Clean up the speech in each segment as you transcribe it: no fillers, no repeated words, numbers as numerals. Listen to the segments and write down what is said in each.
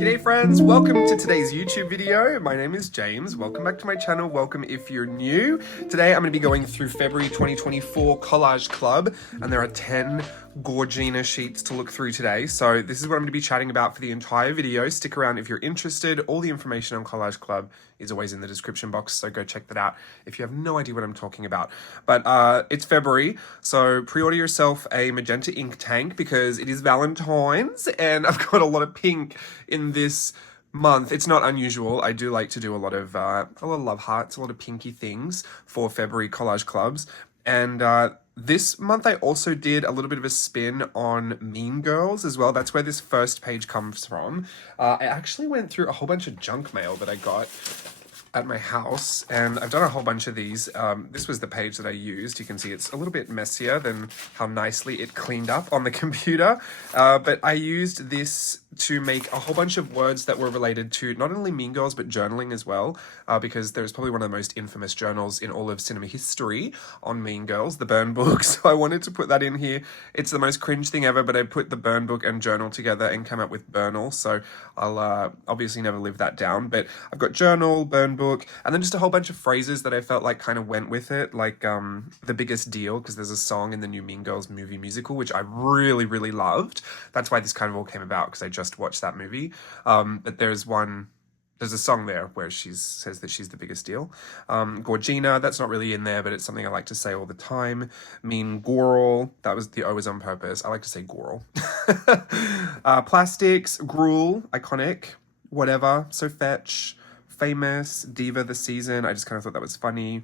G'day friends, welcome to today's YouTube video. My name is James. Welcome back to my channel. Welcome if you're new. Today I'm going to be going through February 2024 Collage Club, and there are 10 Gorgina sheets to look through today. So this is what I'm going to be chatting about for the entire video. Stick around if you're interested. All the information on Collage Club is always in the description box, so go check that out if you have no idea what I'm talking about. But it's February, so pre-order yourself a magenta ink tank because it is Valentine's, and I've got a lot of pink in this month. It's not unusual. I do like to do a lot of love hearts, a lot of pinky things for February collage clubs. And this month I also did a little bit of a spin on Mean Girls as well. That's where this first page comes from. I actually went through a whole bunch of junk mail that I got at my house, and I've done a whole bunch of these. This was the page that I used. You can see it's a little bit messier than how nicely it cleaned up on the computer, but I used this to make a whole bunch of words that were related to not only Mean Girls but journaling as well, because there's probably one of the most infamous journals in all of cinema history on Mean Girls, the burn book. So I wanted to put that in here. It's the most cringe thing ever, but I put the burn book and journal together and came up with Burnal, so I'll obviously never live that down. But I've got journal, burn book, and then just a whole bunch of phrases that I felt like kind of went with it, like the biggest deal, because there's a song in the new Mean Girls movie musical which I really loved. That's why this kind of all came about, because I just watched that movie. But there's a song there where she says that she's the biggest deal. Gorgina, that's not really in there, but it's something I like to say all the time. Mean Girl, that was, the O was on purpose. I like to say Girl. Plastics, Gruel, iconic, whatever, so fetch, famous, diva the season. I just kind of thought that was funny.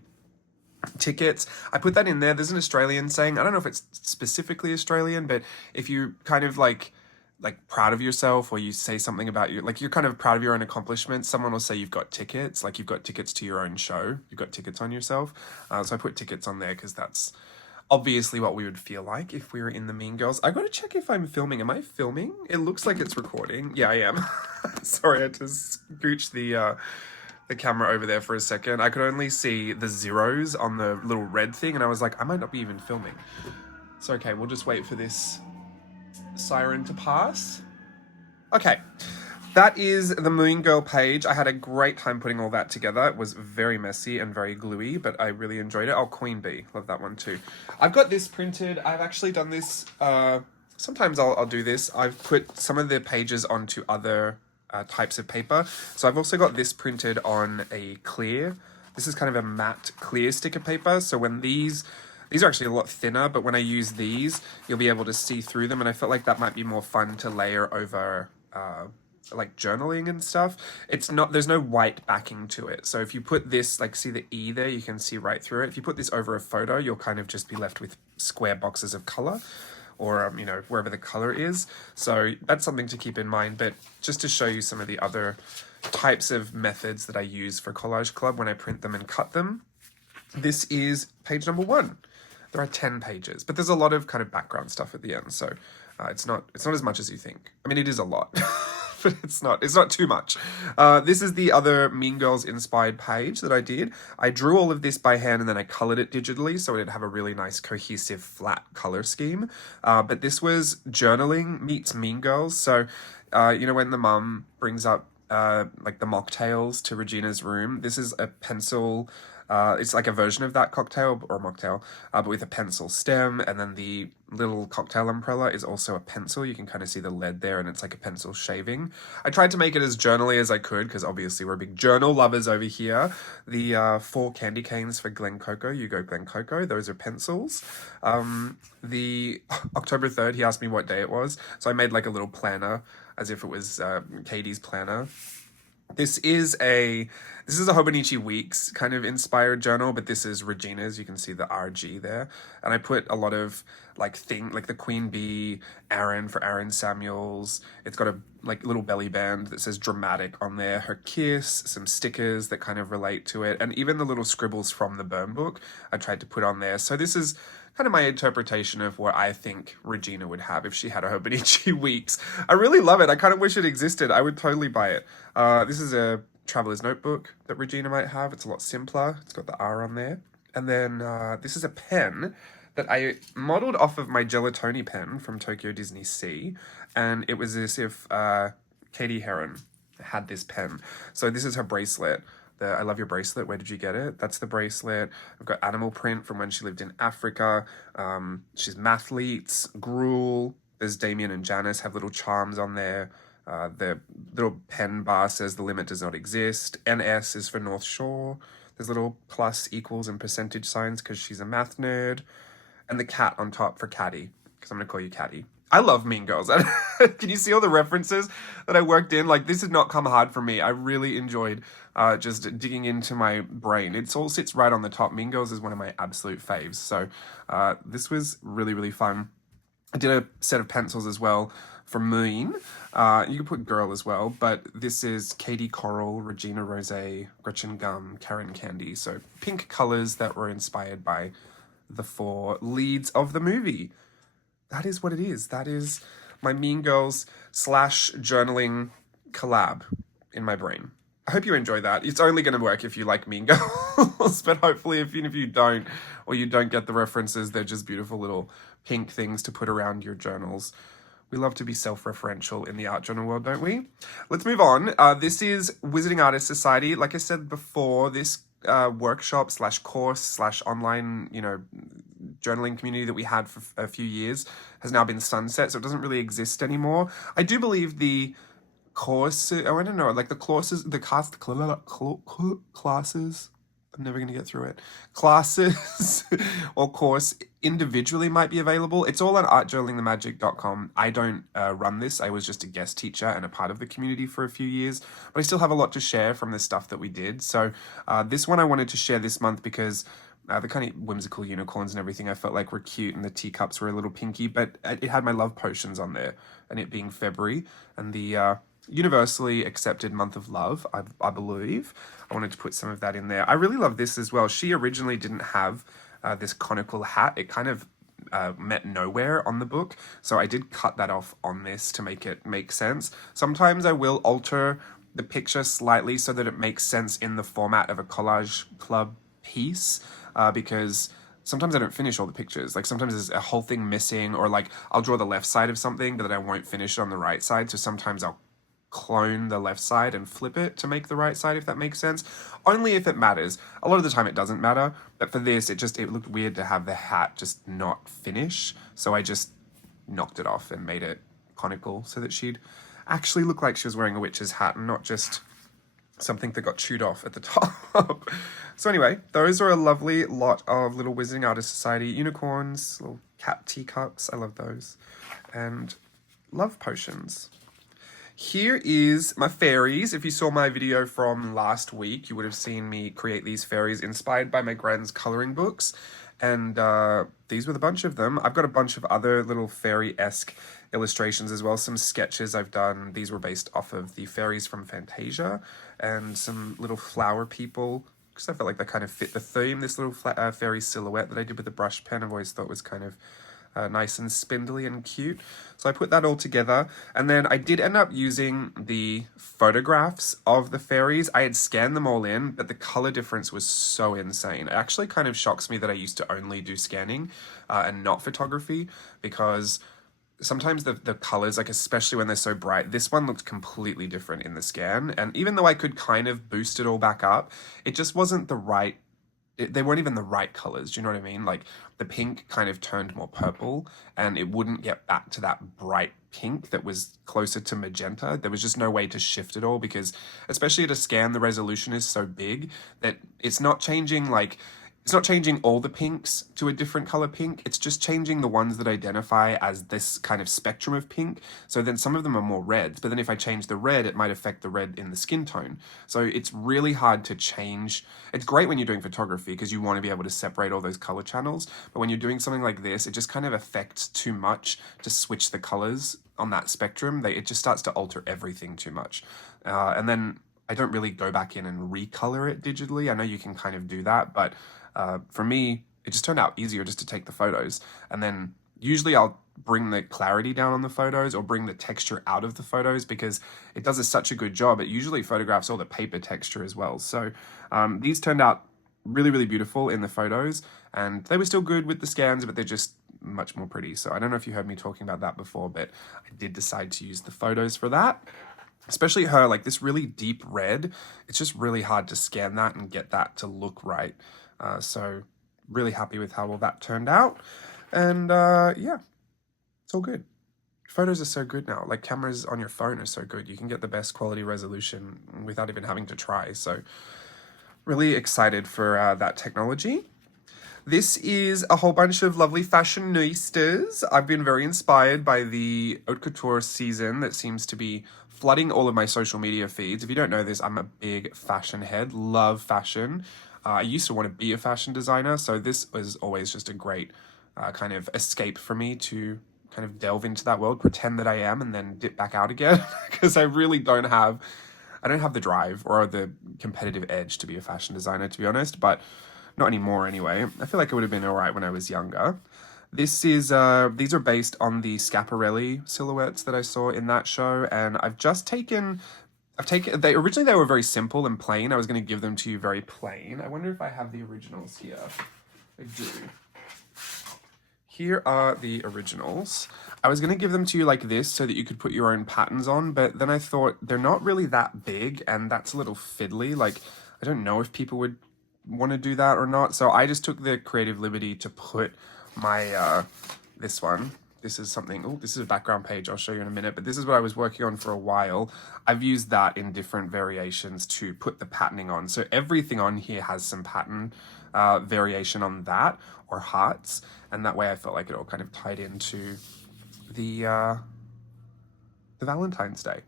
Tickets, I put that in there. There's an Australian saying, I don't know if it's specifically Australian, but if you kind of like proud of yourself, or you say something about you, like you're kind of proud of your own accomplishments, someone will say you've got tickets, like you've got tickets to your own show, you've got tickets on yourself. So I put tickets on there because that's obviously what we would feel like if we were in the Mean Girls. I gotta check if I'm filming. Am I filming? It looks like it's recording. Yeah, I am. Sorry, I had to scooch the camera over there for a second. I could only see the zeros on the little red thing, and I was like, I might not be even filming. So okay, we'll just wait for this siren to pass. Okay, that is the Mean Girl page. I had a great time putting all that together. It was very messy and very gluey, but I really enjoyed it. Oh, Queen Bee, love that one too. I've got this printed. I've actually done this, sometimes I'll do this. I've put some of the pages onto other types of paper. So I've also got this printed on a clear. This is kind of a matte clear sticker paper. So when these are actually a lot thinner, but when I use these, you'll be able to see through them. And I felt like that might be more fun to layer over like journaling and stuff. It's not, there's no white backing to it. So if you put this, like see the E there, you can see right through it. If you put this over a photo, you'll kind of just be left with square boxes of color, or you know, wherever the color is. So that's something to keep in mind. But just to show you some of the other types of methods that I use for Collage Club when I print them and cut them, this is page number 1. There are 10 pages, but there's a lot of kind of background stuff at the end, so it's not as much as you think. I mean, it is a lot, but it's not too much. This is the other Mean Girls inspired page that I did. I drew all of this by hand and then I colored it digitally so it'd have a really nice cohesive flat color scheme. But this was journaling meets Mean Girls. So you know, when the mum brings up like the mocktails to Regina's room, this is a pencil. It's like a version of that cocktail or mocktail, but with a pencil stem, and then the little cocktail umbrella is also a pencil. You can kind of see the lead there, and it's like a pencil shaving. I tried to make it as journally as I could, because obviously we're big journal lovers over here. The 4 candy canes for Glen Coco, you go Glen Coco, those are pencils. The October 3rd, he asked me what day it was, so I made like a little planner, as if it was Katie's planner. This is a Hobonichi Weeks kind of inspired journal, but this is Regina's. You can see the RG there. And I put a lot of like the Queen Bee, Aaron for Aaron Samuels. It's got a like little belly band that says dramatic on there. Her kiss, some stickers that kind of relate to it. And even the little scribbles from the burn book I tried to put on there. So this is kind of my interpretation of what I think Regina would have if she had a Hobonichi Weeks. I really love it. I kind of wish it existed. I would totally buy it. This is a traveler's notebook that Regina might have. It's a lot simpler. It's got the R on there. And then this is a pen that I modeled off of my Gelatoni pen from Tokyo Disney Sea. And it was as if Katie Heron had this pen. So this is her bracelet. The I love your bracelet. Where did you get it? That's the bracelet. I've got animal print from when she lived in Africa. She's mathletes, gruel. There's Damien and Janice have little charms on there. The little pen bar says the limit does not exist. NS is for North Shore. There's little plus, equals, and percentage signs because she's a math nerd. And the cat on top for Caddy, because I'm going to call you Caddy. I love Mean Girls. Can you see all the references that I worked in? Like, this did not come hard for me. I really enjoyed just digging into my brain. It all sits right on the top. Mean Girls is one of my absolute faves. So this was really, really fun. I did a set of pencils as well for Mean. You can put girl as well, but this is Katie Coral, Regina Rose, Gretchen Gum, Karen Candy. So pink colors that were inspired by the 4 leads of the movie. That is what it is. That is my Mean Girls / journaling collab in my brain. I hope you enjoy that. It's only going to work if you like Mean Girls, but hopefully even if you don't, or you don't get the references, they're just beautiful little pink things to put around your journals. We love to be self-referential in the art journal world, don't we? Let's move on. This is Wizarding Artists Society. Like I said before, this workshop / course / online, journaling community that we had for a few years has now been sunset, so it doesn't really exist anymore. I do believe the course, I don't know, like the classes, I'm never going to get through it. Classes or course individually might be available. It's all on artjournalingthemagic.com. I don't run this. I was just a guest teacher and a part of the community for a few years, but I still have a lot to share from the stuff that we did. So this one I wanted to share this month because the kind of whimsical unicorns and everything I felt like were cute, and the teacups were a little pinky, but it had my love potions on there, and it being February and the universally accepted month of love, I believe. I wanted to put some of that in there. I really love this as well. She originally didn't have this conical hat. It kind of met nowhere on the book, so I did cut that off on this to make it make sense. Sometimes I will alter the picture slightly so that it makes sense in the format of a collage club piece, because sometimes I don't finish all the pictures. Like sometimes there's a whole thing missing, or like I'll draw the left side of something, but then I won't finish it on the right side. So sometimes I'll clone the left side and flip it to make the right side, if that makes sense. Only if it matters. A lot of the time it doesn't matter, but for this, it looked weird to have the hat just not finish. So I just knocked it off and made it conical so that she'd actually look like she was wearing a witch's hat and not just something that got chewed off at the top. So anyway, those are a lovely lot of little Wizarding Artist Society unicorns, little cat teacups. I love those. And love potions. Here is my fairies. If you saw my video from last week, you would have seen me create these fairies inspired by my grand's coloring books. And these were the bunch of them. I've got a bunch of other little fairy-esque illustrations as well. Some sketches I've done. These were based off of the fairies from Fantasia, and some little flower people, because I felt like they kind of fit the theme. This little fairy silhouette that I did with a brush pen, I've always thought was kind of nice and spindly and cute. So I put that all together, and then I did end up using the photographs of the fairies. I had scanned them all in, but the color difference was so insane. It actually kind of shocks me that I used to only do scanning and not photography, because sometimes the colors, like especially when they're so bright, this one looked completely different in the scan. And even though I could kind of boost it all back up, it just wasn't the right, they weren't even the right colors. Do you know what I mean? Like the pink kind of turned more purple, and it wouldn't get back to that bright pink that was closer to magenta. There was just no way to shift it all, because especially at a scan, the resolution is so big that it's not changing all the pinks to a different color pink. It's just changing the ones that identify as this kind of spectrum of pink. So then some of them are more reds, but then if I change the red, it might affect the red in the skin tone. So it's really hard to change. It's great when you're doing photography because you want to be able to separate all those color channels. But when you're doing something like this, it just kind of affects too much to switch the colors on that spectrum. It just starts to alter everything too much. And then I don't really go back in and recolor it digitally. I know you can kind of do that, but for me, it just turned out easier just to take the photos. And then usually I'll bring the clarity down on the photos or bring the texture out of the photos, because it does such a good job. It usually photographs all the paper texture as well. So these turned out really, really beautiful in the photos, and they were still good with the scans, but they're just much more pretty. So I don't know if you heard me talking about that before, but I did decide to use the photos for that. especially her, like this really deep red. It's just really hard to scan that and get that to look right. So really happy with how all that turned out. And yeah, it's all good. Photos are so good now. Like cameras on your phone are so good. You can get the best quality resolution without even having to try. So really excited for that technology. This is a whole bunch of lovely fashionistas. I've been very inspired by the haute couture season that seems to be flooding all of my social media feeds. If you don't know this, I'm a big fashion head, love fashion. I used to want to be a fashion designer, so this was always just a great kind of escape for me to kind of delve into that world, pretend that I am, and then dip back out again, because I really don't have the drive or the competitive edge to be a fashion designer, to be honest, but not anymore anyway. I feel like it would have been all right when I was younger. This is, these are based on the Schiaparelli silhouettes that I saw in that show, and they originally they were very simple and plain. I was going to give them to you very plain. I wonder if I have the originals here. I do. Here are the originals. I was going to give them to you like this so that you could put your own patterns on, but then I thought they're not really that big and that's a little fiddly. Like, I don't know if people would want to do that or not. So I just took the creative liberty to put my, this one. This is something, oh, this is a background page I'll show you in a minute, but this is what I was working on for a while. I've used that in different variations to put the patterning on. So everything on here has some pattern variation on that, or hearts, and that way I felt like it all kind of tied into the Valentine's Day.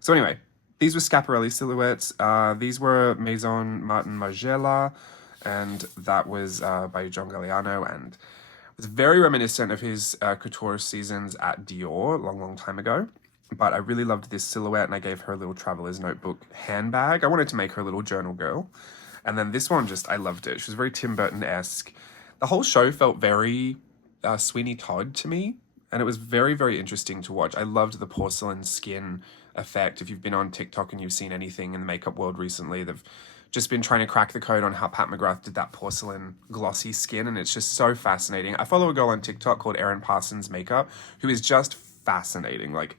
So anyway, these were Schiaparelli silhouettes. These were Maison Martin Margiela, and that was by John Galliano, and it was very reminiscent of his couture seasons at Dior long time ago. But I really loved this silhouette, and I gave her a little traveler's notebook handbag. I wanted to make her a little journal girl. And then this one, I loved it. She was very Tim Burton-esque. The whole show felt very Sweeney Todd to me, and it was very, very interesting to watch. I loved the porcelain skin effect. If you've been on TikTok and you've seen anything in the makeup world recently, they've just been trying to crack the code on how Pat McGrath did that porcelain glossy skin, and it's just so fascinating. I follow a girl on TikTok called Erin Parsons Makeup, who is just fascinating. Like,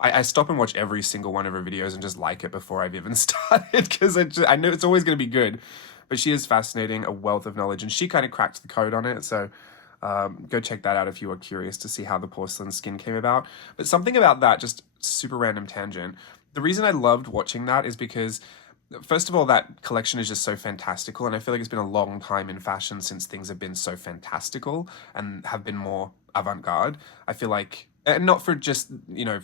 I stop and watch every single one of her videos and just like it before I've even started, because I know it's always going to be good. But she is fascinating, a wealth of knowledge, and she kind of cracked the code on it. So go check that out if you are curious to see how the porcelain skin came about. But something about that, just super random tangent. The reason I loved watching that is because, first of all, that collection is just so fantastical, and I feel like it's been a long time in fashion since things have been so fantastical and have been more avant-garde. I feel like, and not for just,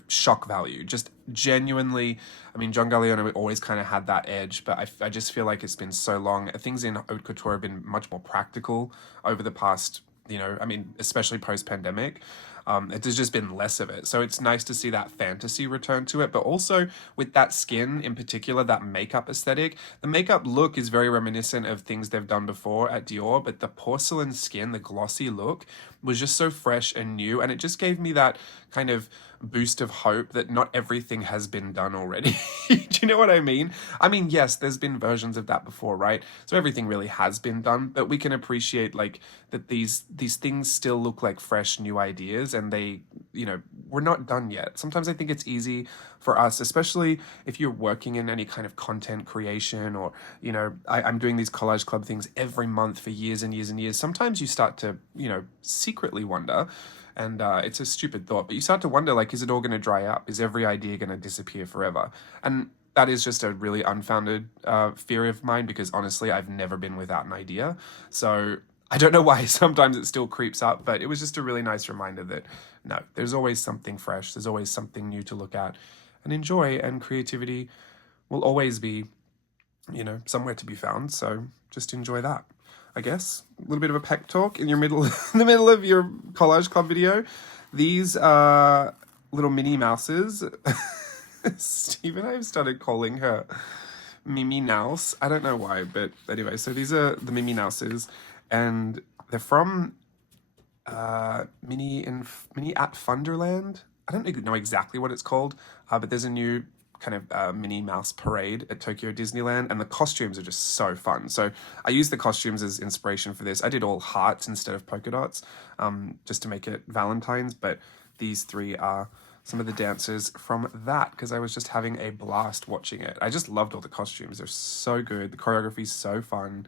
shock value, just genuinely, I mean, John Galliano always kind of had that edge, but I just feel like it's been so long. Things in haute couture have been much more practical over the past, especially post-pandemic. There's just been less of it. So it's nice to see that fantasy return to it, but also with that skin in particular, that makeup aesthetic. The makeup look is very reminiscent of things they've done before at Dior, but the porcelain skin, the glossy look, was just so fresh and new, and it just gave me that kind of boost of hope that not everything has been done already. Do you know what I mean? I mean, yes, there's been versions of that before, right? So everything really has been done, but we can appreciate like that these things still look like fresh new ideas, and they, we're not done yet. Sometimes I think it's easy for us, especially if you're working in any kind of content creation, or, I'm doing these collage club things every month for years and years and years. Sometimes you start to, secretly wonder, and it's a stupid thought, but you start to wonder, like, is it all going to dry up? Is every idea going to disappear forever? And that is just a really unfounded fear of mine, because honestly, I've never been without an idea. So I don't know why sometimes it still creeps up, but it was just a really nice reminder that no, there's always something fresh. There's always something new to look at and enjoy, and creativity will always be, somewhere to be found. So just enjoy that, I guess. A little bit of a pep talk in in the middle of your collage club video. These are little Minnie Mouses. Steve and I have started calling her Mimi Mouse. I don't know why, but anyway, so these are the Mimi Mouses, and they're from Mini at Funderland. I don't know exactly what it's called, but there's a new kind of Minnie Mouse parade at Tokyo Disneyland, and the costumes are just so fun. So I used the costumes as inspiration for this. I did all hearts instead of polka dots, just to make it Valentine's, but these three are some of the dancers from that because I was just having a blast watching it. I just loved all the costumes. They're so good. The choreography's so fun.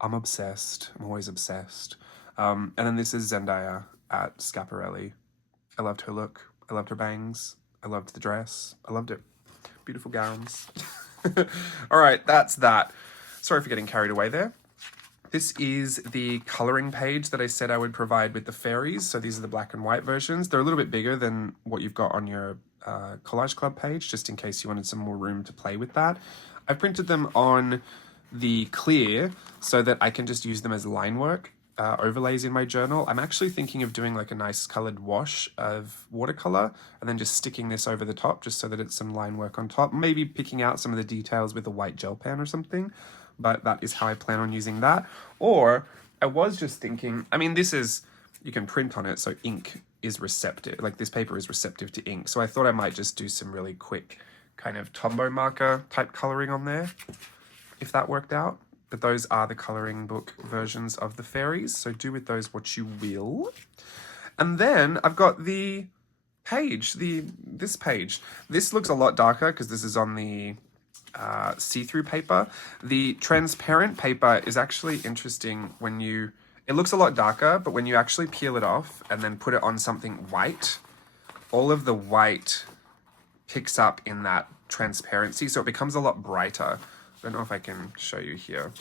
I'm obsessed. I'm always obsessed. And then this is Zendaya at Schiaparelli. I loved her look. I loved her bangs. I loved the dress. I loved it. Beautiful gowns. All right, that's that. Sorry for getting carried away there. This is the coloring page that I said I would provide with the fairies. So these are the black and white versions. They're a little bit bigger than what you've got on your Collage Club page, just in case you wanted some more room to play with that. I've printed them on the clear so that I can just use them as line work overlays in my journal. I'm actually thinking of doing like a nice colored wash of watercolor and then just sticking this over the top just so that it's some line work on top. Maybe picking out some of the details with a white gel pen or something. But that is how I plan on using that. Or I was just thinking, I mean, this is, you can print on it, so ink is receptive, like this paper is receptive to ink. So I thought I might just do some really quick kind of Tombow marker type coloring on there, if that worked out. But those are the coloring book versions of the fairies, so do with those what you will. And then I've got the page, this page. This looks a lot darker because this is on the see-through paper. The transparent paper is actually interesting when you, it looks a lot darker, but when you actually peel it off and then put it on something white, all of the white picks up in that transparency, so it becomes a lot brighter. I don't know if I can show you here.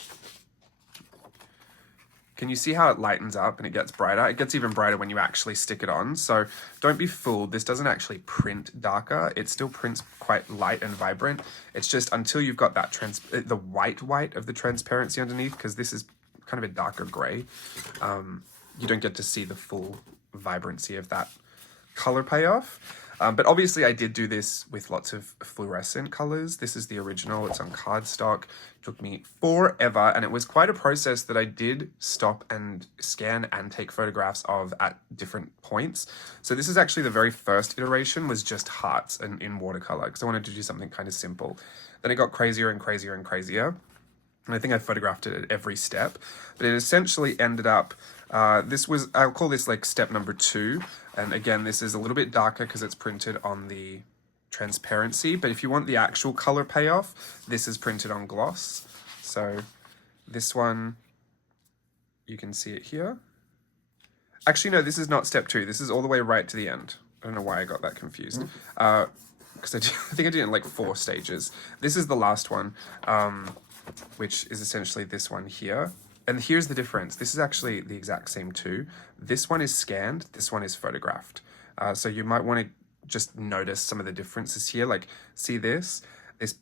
Can you see how it lightens up and it gets brighter? It gets even brighter when you actually stick it on. So don't be fooled. This doesn't actually print darker. It still prints quite light and vibrant. It's just until you've got that the white of the transparency underneath, because this is kind of a darker gray, you don't get to see the full vibrancy of that color payoff. But obviously I did do this with lots of fluorescent colors. This is the original, it's on cardstock. It took me forever, and it was quite a process that I did stop and scan and take photographs of at different points. So this is actually the very first iteration, was just hearts and in watercolor, because I wanted to do something kind of simple. Then it got crazier and crazier and crazier. And I think I photographed it at every step, but it essentially ended up, I'll call this like step number 2. And again, this is a little bit darker because it's printed on the transparency, but if you want the actual color payoff, this is printed on gloss. So this one, you can see it here. Actually, no, this is not step 2. This is all the way right to the end. I don't know why I got that confused. Because I think I did it in like 4 stages. This is the last one, which is essentially this one here. And here's the difference. This is actually the exact same 2. This one is scanned, this one is photographed. So you might want to just notice some of the differences here. Like, see this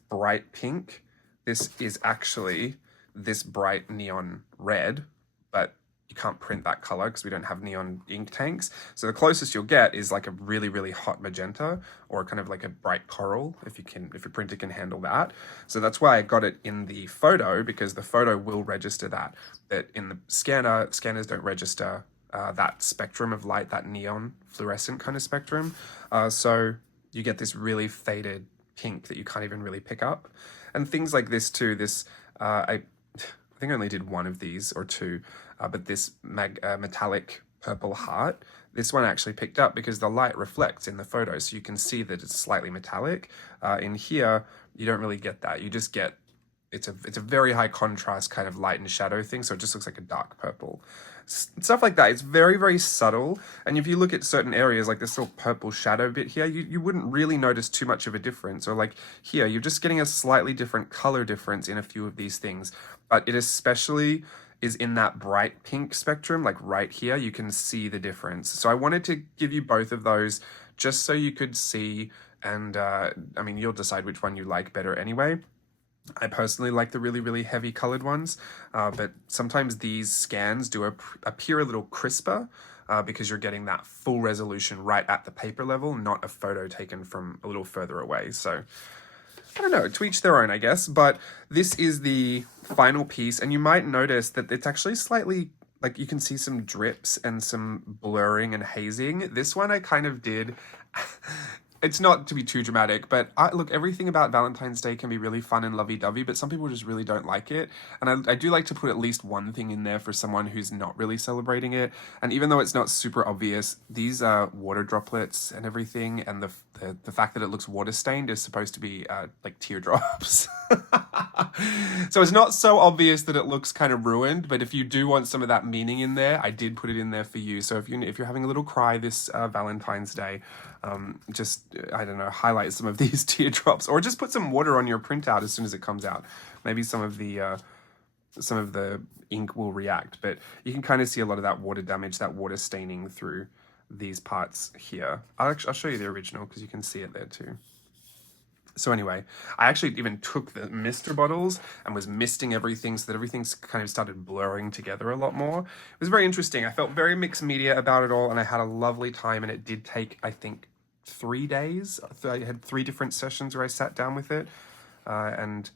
bright pink. This is actually this bright neon red, but you can't print that color because we don't have neon ink tanks. So the closest you'll get is like a really, really hot magenta, or kind of like a bright coral, if your printer can handle that. So that's why I got it in the photo, because the photo will register that. But in the scanners don't register that spectrum of light, that neon fluorescent kind of spectrum. So you get this really faded pink that you can't even really pick up. And things like this too, I think I only did 1 of these or 2, but this metallic purple heart, this one I actually picked up because the light reflects in the photo, so you can see that it's slightly metallic. In here, you don't really get that. You just get, it's a very high contrast kind of light and shadow thing, so it just looks like a dark purple. Stuff like that. It's very, very subtle, and if you look at certain areas, like this little purple shadow bit here, you wouldn't really notice too much of a difference. Or like here, you're just getting a slightly different color difference in a few of these things, but it especially is in that bright pink spectrum, like right here, you can see the difference. So I wanted to give you both of those just so you could see, and I mean, you'll decide which one you like better anyway. I personally like the really, really heavy colored ones, but sometimes these scans do appear a little crisper because you're getting that full resolution right at the paper level, not a photo taken from a little further away. So I don't know, to each their own, I guess, but this is the final piece, and you might notice that it's actually slightly, like, you can see some drips and some blurring and hazing. This one I kind of did it's not to be too dramatic, but look, everything about Valentine's Day can be really fun and lovey-dovey, but some people just really don't like it. And I do like to put at least one thing in there for someone who's not really celebrating it. And even though it's not super obvious, these water droplets and everything, and the fact that it looks water stained is supposed to be like teardrops. So it's not so obvious that it looks kind of ruined, but if you do want some of that meaning in there, I did put it in there for you. So if you're having a little cry this Valentine's Day, just, I don't know, highlight some of these teardrops, or just put some water on your printout as soon as it comes out. Maybe some of the ink will react, but you can kind of see a lot of that water damage, that water staining through these parts here. I'll show you the original because you can see it there too. So anyway, I actually even took the mister bottles and was misting everything so that everything's kind of started blurring together a lot more. It was very interesting. I felt very mixed media about it all, and I had a lovely time, and it did take, I think, 3 days. I had 3 different sessions where I sat down with it and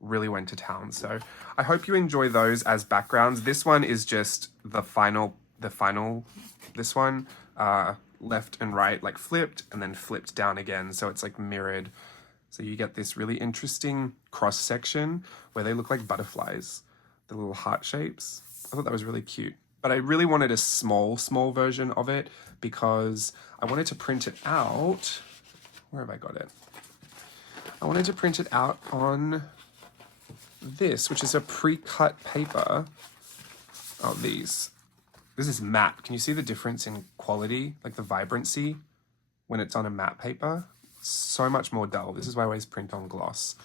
really went to town. So I hope you enjoy those as backgrounds. This one is just the final, this one, left and right, like flipped and then flipped down again. So it's like mirrored. So you get this really interesting cross section where they look like butterflies, the little heart shapes. I thought that was really cute. But I really wanted a small version of it because I wanted to print it out. Where have I got it? I wanted to print it out on this, which is a pre-cut paper. Oh, these. This is matte. Can you see the difference in quality, like the vibrancy when it's on a matte paper? So much more dull. This is why I always print on gloss.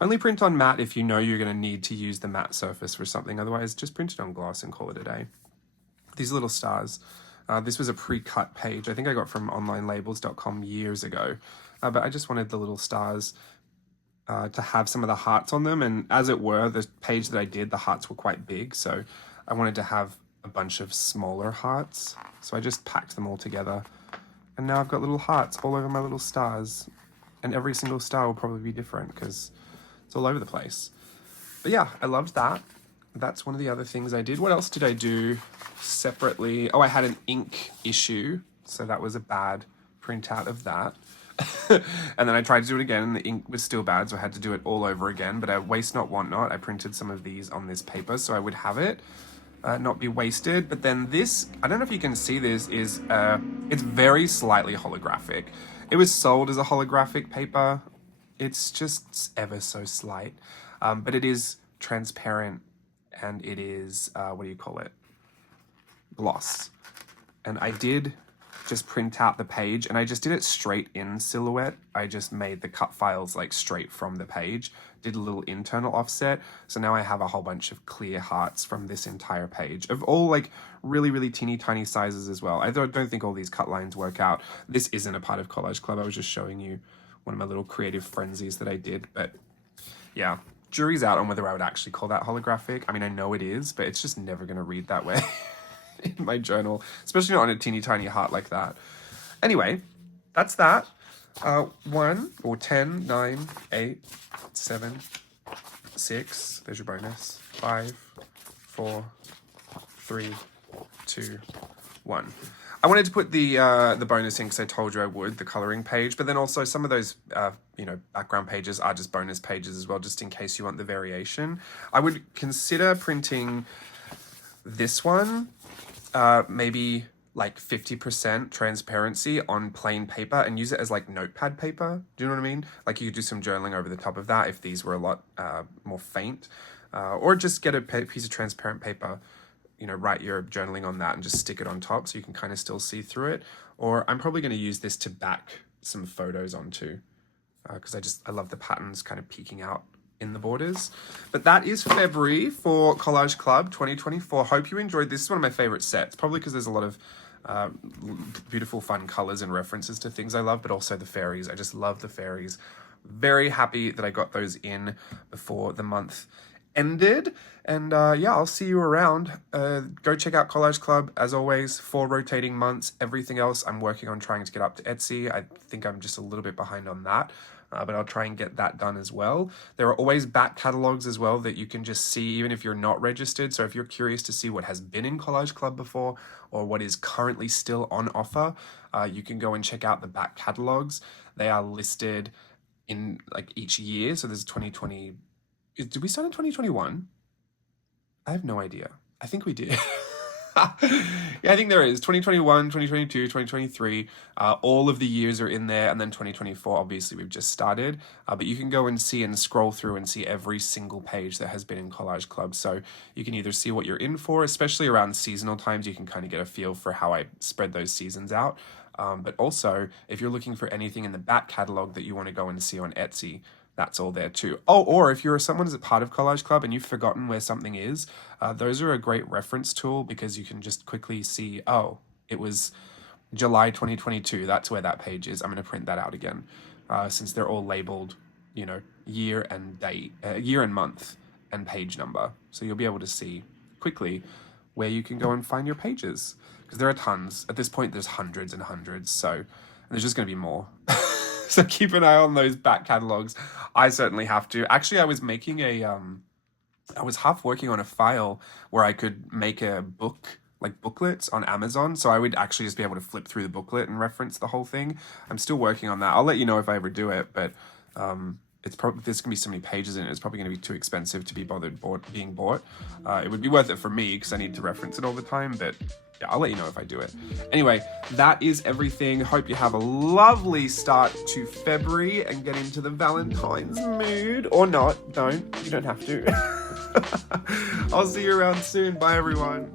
Only print on matte if you know you're going to need to use the matte surface for something. Otherwise, just print it on gloss and call it a day. These little stars. This was a pre-cut page. I think I got from onlinelabels.com years ago. But I just wanted the little stars to have some of the hearts on them. And as it were, the page that I did, the hearts were quite big. So I wanted to have a bunch of smaller hearts. So I just packed them all together. And now I've got little hearts all over my little stars. And every single star will probably be different because it's all over the place. But yeah, I loved that. That's one of the other things I did. What else did I do separately? Oh, I had an ink issue. So that was a bad printout of that. And then I tried to do it again and the ink was still bad. So I had to do it all over again. But I waste not, want not. I printed some of these on this paper so I would have it. Not be wasted. But then this, I don't know if you can see this, is it's very slightly holographic. It was sold as a holographic paper. It's just ever so slight, but it is transparent and it is, what do you call it? Gloss. And I did just print out the page and I just did it straight in Silhouette. I just made the cut files like straight from the page, did a little internal offset. So now I have a whole bunch of clear hearts from this entire page of all like really, really teeny tiny sizes as well. I don't think all these cut lines work out. This isn't a part of Collage Club. I was just showing you one of my little creative frenzies that I did. But yeah, jury's out on whether I would actually call that holographic. I mean, I know it is, but it's just never going to read that way in my journal, especially not on a teeny tiny heart like that. Anyway, that's that. 1 or 10, 9, 8, 7, 6. There's your bonus. 5, 4, 3, 2, 1. I wanted to put the bonus in because I told you I would, the coloring page, but then also some of those, background pages are just bonus pages as well, just in case you want the variation. I would consider printing this one, maybe like 50% transparency on plain paper and use it as like notepad paper. Do you know what I mean? Like you could do some journaling over the top of that if these were a lot more faint, or just get a piece of transparent paper, write your journaling on that and just stick it on top so you can kind of still see through it. Or I'm probably going to use this to back some photos onto because I love the patterns kind of peeking out in the borders. But that is February for Collage Club 2024. Hope you enjoyed. This is one of my favorite sets, probably because there's a lot of beautiful fun colors and references to things I love, but also the fairies. I just love the fairies. Very happy that I got those in before the month ended. And yeah, I'll see you around. Go check out Collage Club, as always, 4 rotating months. Everything else I'm working on trying to get up to Etsy. I think I'm just a little bit behind on that. But I'll try and get that done as well. There are always back catalogs as well that you can just see even if you're not registered. So if you're curious to see what has been in Collage Club before or what is currently still on offer, you can go and check out the back catalogs. They are listed in like each year. So there's 2020. Did we start in 2021? I have no idea. I think we did. Yeah, I think there is 2021, 2022, 2023. All of the years are in there, and then 2024, obviously, we've just started. But you can go and see and scroll through and see every single page that has been in Collage Club. So you can either see what you're in for, especially around seasonal times, you can kind of get a feel for how I spread those seasons out. But also, if you're looking for anything in the back catalog that you want to go and see on Etsy, that's all there too. Oh, or if you're someone who's a part of Collage Club and you've forgotten where something is, those are a great reference tool because you can just quickly see, oh, it was July 2022. That's where that page is. I'm going to print that out again since they're all labeled, you know, year and date, year and month and page number. So you'll be able to see quickly where you can go and find your pages because there are tons. At this point, there's hundreds and hundreds. So there's just going to be more. So keep an eye on those back catalogs. I certainly have to. Actually, I was making I was half working on a file where I could make a book, like booklets on Amazon. So I would actually just be able to flip through the booklet and reference the whole thing. I'm still working on that. I'll let you know if I ever do it, but it's probably, there's gonna be so many pages in it, it's probably gonna be too expensive to be bothered being bought. It would be worth it for me because I need to reference it all the time, but yeah, I'll let you know if I do it. Anyway, that is everything. Hope you have a lovely start to February and get into the Valentine's mood. Or not, don't. You don't have to. I'll see you around soon. Bye, everyone.